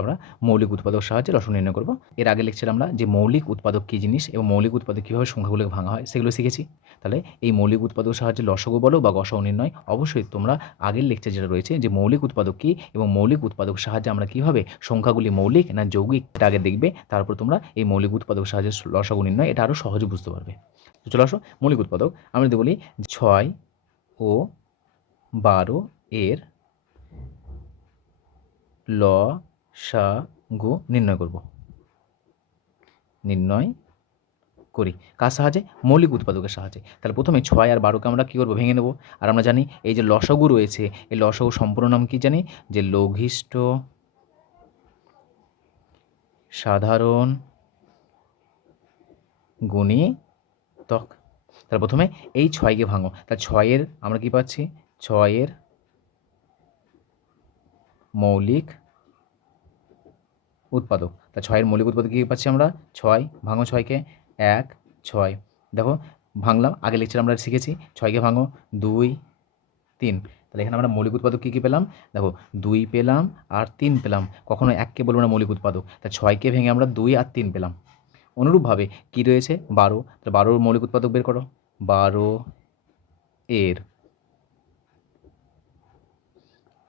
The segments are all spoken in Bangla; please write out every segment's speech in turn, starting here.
আমরা মৌলিক উৎপাদক সাহায্যে রসক নির্ণয় করব। এর আগে লেকচার আমরা যে মৌলিক উৎপাদক কী জিনিস এবং মৌলিক উৎপাদক কীভাবে সংখ্যাগুলোকে ভাঙা হয় সেগুলো শিখেছি। তাহলে এই মৌলিক উৎপাদক সাহায্যে লসগু বলো বা গসক নির্ণয়, অবশ্যই তোমরা আগের লেকচার যেটা রয়েছে যে মৌলিক উৎপাদক কী এবং মৌলিক উৎপাদক সাহায্যে আমরা কীভাবে সংখ্যাগুলি মৌলিক না যৌগিক এটা আগে দেখবে, তারপর তোমরা এই মৌলিক উৎপাদক সাহায্যে লসগু নির্ণয় এটা আরও সহজে বুঝতে পারবে। তো চলে আসো, মৌলিক উৎপাদক। আমরা যদি বলি ছয় ও বারো এর ল সা গু নির্ণয় করব। নির্ণয় করি। কার সাহায্যে? মৌলিক উৎপাদকের সাহায্যে। তাহলে প্রথমে ছয় আর বারোকে আমরা কী করব? ভেঙে নেব। আর আমরা জানি এই যে লসগু রয়েছে, এই লসগু সম্পূর্ণ নাম কি জানি? যে লঘিষ্ঠ, সাধারণ গুণিতক তাহলে প্রথমে এই ছয়কে ভাঙো। তাহলে ছয়ের আমরা কি পাচ্ছি? ছয়ের মৌলিক উৎপাদক। তা ছয়ের মৌলিক উৎপাদক কী পাচ্ছি আমরা? ছয় ভাঙো ছয়কে এক, ছয়। দেখো, ভাঙলাম, আগে লেকচার আমরা শিখেছি, ছয়কে ভাঙো দুই, তিন। তাহলে এখানে আমরা মৌলিক উৎপাদক কী কী পেলাম? দেখো, দুই পেলাম আর তিন পেলাম। কখনো এককে বলব না মৌলিক উৎপাদক। তা ছয়কে ভেঙে আমরা দুই আর তিন পেলাম। অনুরূপভাবে কী রয়েছে? বারো। তাহলে বারোর মৌলিক উৎপাদক বের করো। বারো এর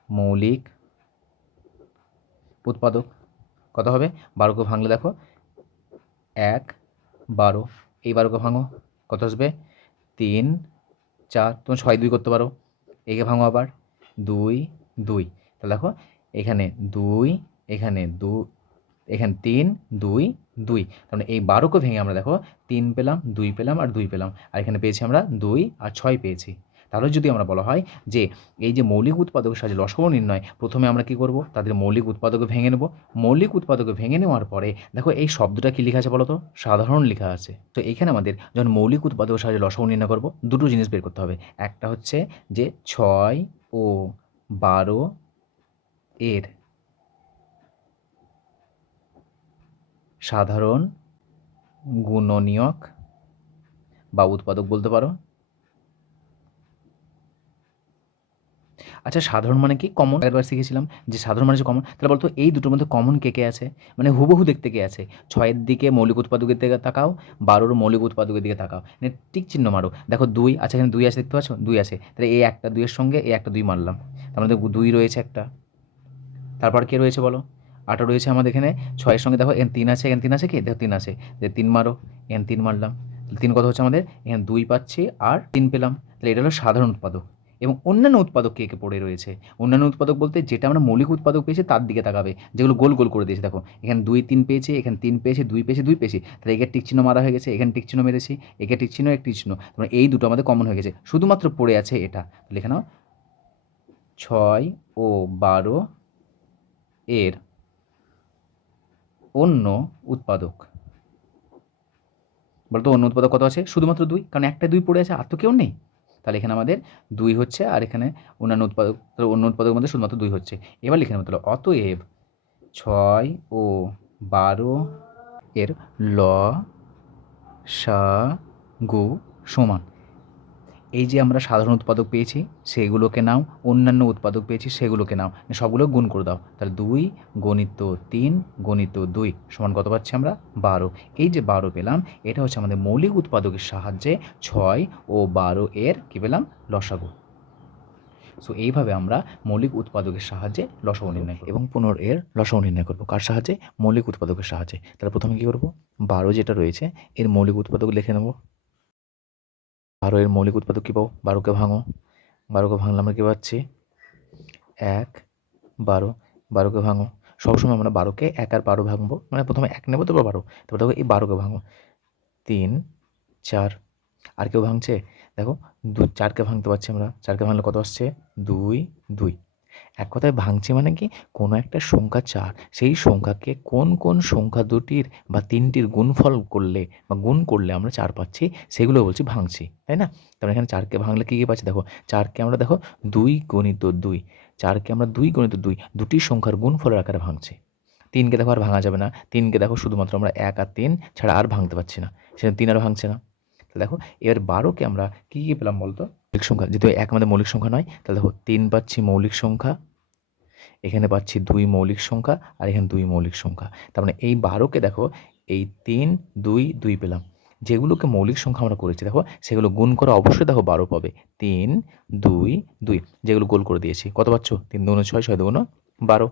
মৌলিক উৎপাদক। কত হবে? বারোকে ভাঙলে দেখো, এক, বারো। এই বারোকে ভাঙো, কত আসবে? তিন, চার। তুমি ছয় দুই করতে পারো। একে ভাঙো আবার? দুই দুই। তাহলে দেখো, এখানে দুই, এখানে দু, এখানে তিন, দুই দুই। তার মানে এই বারোকে ভেঙে আমরা দেখো, তিন পেলাম, দুই পেলাম, আর দুই পেলাম। আর এখানে পেয়েছি আমরা দুই, আর ছয় পেয়েছি। তাহলে যদি আমরা বলা হয় যে এই যে মৌলিক উৎপাদকের সাহায্যে লসগু নির্ণয়, প্রথমে আমরা কি করব? তাদের মৌলিক উৎপাদকে ভেঙে নেব। মৌলিক উৎপাদকে ভেঙে নেওয়ার পরে দেখো এই শব্দটা কি লেখা আছে বলো তো? সাধারণ লেখা আছে। তো এখানে আমাদের যখন মৌলিক উৎপাদকের সাহায্যে লসগু নির্ণয় করব, দুটো জিনিস বের করতে হবে। একটা হচ্ছে যে ছয় ও বারো এর সাধারণ গুণনীয়ক বা উৎপাদক বলতে পারো। আচ্ছা সাধারণ মানে কি? কমন একবার শিখেছিলাম যে সাধারণ মানে কমন তাহলে বলতো, এই দুটোর মধ্যে কমন কে কে আছে? মানে হুবহু দেখতে কে আছে? ছয়ের দিকে মৌলিক উৎপাদকের দিকে তাকাও, বারোর মৌলিক উৎপাদকের দিকে তাকাও। মানে টিক চিহ্ন মারো। দেখো, দুই আচ্ছা এখানে দুই আছে, দেখতে পাচ্ছ? দুই আছে। তাহলে এই একটা দুইয়ের সঙ্গে এই একটা দুই মারলাম। তার মধ্যে দুই রয়েছে একটা। তারপর কে রয়েছে বলো? আটা রয়েছে আমাদের এখানে। ছয়ের সঙ্গে দেখো, এখানে তিন আছে, এখানে তিন আছে কি? দেখো, তিন আছে। যে তিন মারো, এখানে তিন মারলাম। তিন কথা হচ্ছে আমাদের? এখানে দুই পাচ্ছি আর তিন পেলাম। তাহলে এটা হলো সাধারণ উৎপাদক। এবং অন্যান্য উৎপাদক কে কে পড়ে রয়েছে। অন্যান্য উৎপাদক বলতে যেটা আমরা মৌলিক উৎপাদক পেয়েছি তার দিকে তাকাবে, যেগুলো গোল গোল করে দিয়েছে। দেখো, এখানে দুই তিন পেয়েছি, এখানে তিন পেয়েছে, দুই পেয়েছে, দুই পেয়েছি। তাহলে একে টিকচিহ্ন মারা হয়ে গেছে, এখানে টিকচিহ্ন মেরেছি, একে টিকচিহ্ন এক টিকচিহ্ন মানে এই দুটো আমাদের কমন হয়ে গেছে। শুধুমাত্র পড়ে আছে এটা। তাহলে এখানে ছয় ও বারো এর অন্য উৎপাদক। বলতো অন্য উৎপাদক কত আছে? শুধুমাত্র দুই, কারণ একটা দুই পড়ে আছে, আর তো কেউ নেই। তাহলে এখানে আমাদের দুই হচ্ছে, আর এখানে অন্যান্য উৎপাদক, তাহলে অন্য উৎপাদকের মধ্যে শুধুমাত্র দুই হচ্ছে। এবার লিখে নেব, তাহলে অতএব ছয় ও বারো এর ল, সা, গু সমান। এই যে আমরা সাধারণ উৎপাদক পেয়েছি সেগুলোকে নাও। অন্যান্য উৎপাদক পেয়েছি সেগুলোকে নাও। সবগুলো গুণ করে দাও। তাহলে দুই গণিত তিন গণিত দুই সমান কত পাচ্ছি আমরা? বারো। এই যে বারো পেলাম এটা হচ্ছে আমাদের মৌলিক উৎপাদকের সাহায্যে ছয় ও বারো এর কী পেলাম? লসাগু। সো এইভাবে আমরা মৌলিক উৎপাদকের সাহায্যে লসাগু নির্ণয় এবং পনেরো এর লসাগু নির্ণয় করব। কার সাহায্যে? মৌলিক উৎপাদকের সাহায্যে। তাহলে প্রথমে কী করব? বারো যেটা রয়েছে এর মৌলিক উৎপাদক লিখে নেব। বারো এর মৌলিক উৎপাদক কী পাবো? বারোকে ভাঙো। বারোকে ভাঙলে আমরা কী পাচ্ছি? এক, বারো। বারোকে ভাঙো। সবসময় আমরা বারোকে এক আর বারো ভাঙবো। মানে প্রথমে এক নেব, তারপর বারো। তারপর দেখো এই বারোকে ভাঙো। তিন, চার। আর কেউ ভাঙছে? দেখো দু, চারকে ভাঙতে পারছি আমরা। চারকে ভাঙলে কত আসছে? দুই দুই। এক কথায় ভাঙছে মানে কি? কোনো একটা সংখ্যা চার, সেই সংখ্যাকে কোন কোন সংখ্যা দুটির বা তিনটির গুণফল করলে বা গুণ করলে আমরা চার পাচ্ছি, সেগুলো বলছি ভাঙছি তাই না? তারপরে এখানে চারকে ভাঙলে কী কী পাচ্ছি? দেখো, চারকে আমরা দেখো দুই গণিত দুই, চারকে আমরা দুই গণিত দুই, দুটি সংখ্যার গুণফলের আকারে ভাঙছি। তিনকে দেখো আর ভাঙা যাবে না, তিনকে দেখো শুধুমাত্র আমরা এক আর তিন ছাড়া আর ভাঙতে পারছি না সেখানে তিন আর ভাঙছে না। দেখো, এবার বারোকে আমরা কী কী পেলাম বলতো? মৌলিক সংখ্যা। যেহেতু এক আমাদের মৌলিক সংখ্যা নয়, তাহলে দেখো, তিন পাচ্ছি মৌলিক সংখ্যা, এখানে পাচ্ছি দুই মৌলিক সংখ্যা, আর এখানে দুই মৌলিক সংখ্যা। তার মানে এই বারোকে দেখো, এই তিন, দুই দুই পেলাম। যেগুলোকে মৌলিক সংখ্যা আমরা করেছি, দেখো, সেগুলো গুণ করে অবশ্যই দেখো বারো পাবে। তিন, দুই দুই, যেগুলো গোল করে দিয়েছি। কত পাচ্ছ? তিন দুগুণ ছয় ছয় দুগুণ বারো।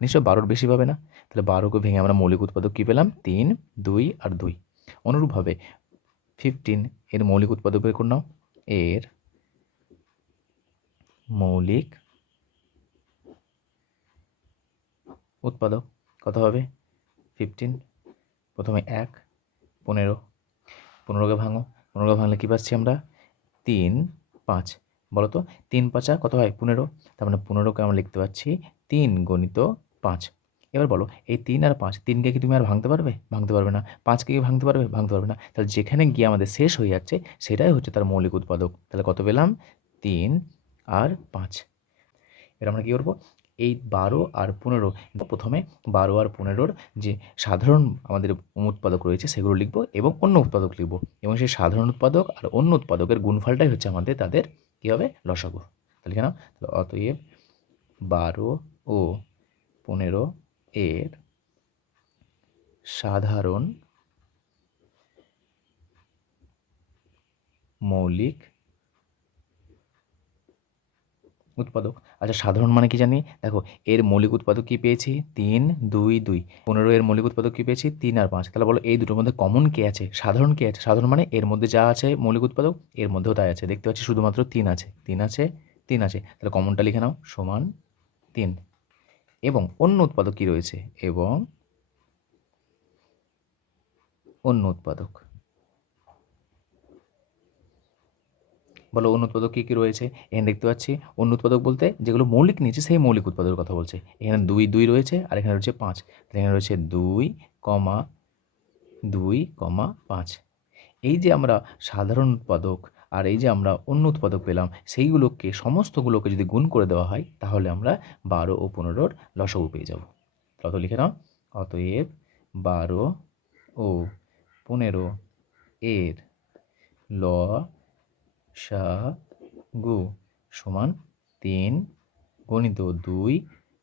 নিশ্চয় বারোর বেশি পাবে না? তাহলে বারোকে ভেঙে আমরা মৌলিক উৎপাদক কী পেলাম? তিন, দুই, আর দুই। অনুরূপভাবে ফিফটিন এর মৌলিক উৎপাদক বের করে নাও। এর মৌলিক উৎপাদক কত হবে? ফিফটিন প্রথমে এক, পনেরো, পনেরোকে ভাঙো। পনেরোকে ভাঙলে কী পাচ্ছি আমরা? তিন, পাঁচ। বলো তো, তিন পাঁচা কত হয়? পনেরো। তার মানে পনেরোকে আমরা লিখতে পাচ্ছি তিন গণিত পাঁচ। এবার বলো, এই তিন আর পাঁচ, তিনকে কি তুমি আর ভাঙতে পারবে? ভাঙতে পারবে না। পাঁচকে কি ভাঙতে পারবে? ভাঙতে পারবে না। তাহলে যেখানে গিয়ে আমাদের শেষ হয়ে যাচ্ছে, সেটাই হচ্ছে তার মৌলিক উৎপাদক। তাহলে কত পেলাম? তিন আর পাঁচ। এবার আমরা কী করব? এই বারো আর পনেরো, প্রথমে বারো আর পনেরোর যে সাধারণ আমাদের উৎপাদক রয়েছে, সেগুলো লিখব এবং অন্য উৎপাদক লিখব। এবং সেই সাধারণ উৎপাদক আর অন্য উৎপাদকের গুণফলটাই হচ্ছে আমাদের তাদের কী হবে? লসাগু তাহলে কেন অতএব বারো ও পনেরো এর সাধারণ মৌলিক উৎপাদক। আচ্ছা সাধারণ মানে কি জানি? দেখো, এর মৌলিক উৎপাদক কী পেয়েছি? তিন, দুই দুই। পনেরো এর মৌলিক উৎপাদক কী পেয়েছি? তিন আর পাঁচ। তাহলে বলো, এই দুটোর মধ্যে কমন কে আছে? সাধারণ কে আছে? সাধারণ মানে এর মধ্যে যা আছে মৌলিক উৎপাদক, এর মধ্যেও তাই আছে। দেখতে পাচ্ছি শুধুমাত্র তিন আছে। তিন আছে তিন আছে। তাহলে কমনটা লিখে নাও। সমান তিন। এবং অন্য উৎপাদক কী রয়েছে এবং অন্য উৎপাদক। বলো, অন্য উৎপাদক কী কী রয়েছে? এখানে দেখতে পাচ্ছি, অন্য উৎপাদক বলতে যেগুলো মৌলিক নিয়েছে সেই মৌলিক উৎপাদকের কথা বলছে। এখানে দুই দুই রয়েছে, আর এখানে রয়েছে পাঁচ। এখানে রয়েছে দুই, কমা দুই, কমা, পাঁচ। এই যে আমরা সাধারণ উৎপাদক আর এই যে আমরা অন্য উৎপাদক পেলাম, সেইগুলোকে, সমস্তগুলোকে যদি গুণ করে দেওয়া হয়, তাহলে আমরা বারো ও পনেরোর লসগু পেয়ে যাব। তত লিখে নাও, অতএব বারো ও পনেরো এর ল সা গু সমান তিন গণিত দুই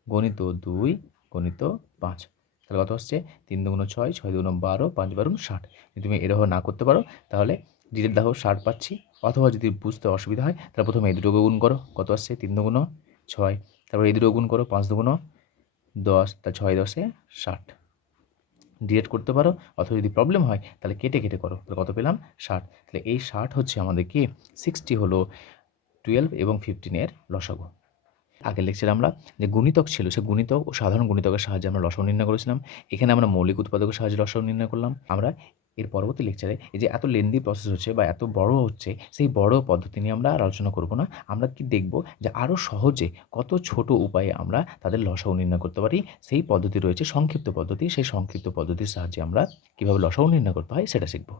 গণিত দুই, গণিত পাঁচ। তাহলে কত হচ্ছে তিন দুগুণ ছয় ছয় দুগুণ বারো, পাঁচ বারো ষাট। তুমি এরকম না করতে পারো, তাহলে ডিটেল দেখো ষাট পাচ্ছি। অথবা যদি বুঝতে অসুবিধা হয়, তাহলে প্রথমে এই দুটো গুণ করো। কত আসছে? তিন দুগুণ ছয়। তারপর এই দুটো গুণ করো, পাঁচ দুগুণ দশ। তা ছয় দশে ষাট। ডিলেট করতে পারো, অথবা যদি প্রবলেম হয়, তাহলে কেটে কেটে করো। তাহলে কত পেলাম? ষাট। তাহলে এই ষাট হচ্ছে আমাদের কি? সিক্সটি হলো টুয়েলভ এবং ফিফটিনের লসাগু। আগের লেকচারে আমরা যে গুণিতক ছিল, সে গুণিতক ও সাধারণ গুণিতকের সাহায্যে আমরা লসাগু নির্ণয় করেছিলাম। এখানে আমরা মৌলিক উৎপাদকের সাহায্যে লসাগু নির্ণয় করলাম। আমরা এর পরবর্তী লেকচারে এই যে এত লেন্দি প্রসেস হচ্ছে বা এত বড় হচ্ছে, সেই বড় পদ্ধতি নিয়ে আমরা আর আলোচনা করব না। আমরা কি দেখব যে আরও সহজে কত ছোট উপায়ে আমরা তাদের লসাও নির্ণয় করতে পারি? সেই পদ্ধতি রয়েছে সংক্ষিপ্ত পদ্ধতি। সেই সংক্ষিপ্ত পদ্ধতির সাহায্যে আমরা কীভাবে লসাও নির্ণয় করতে হয় সেটা শিখব।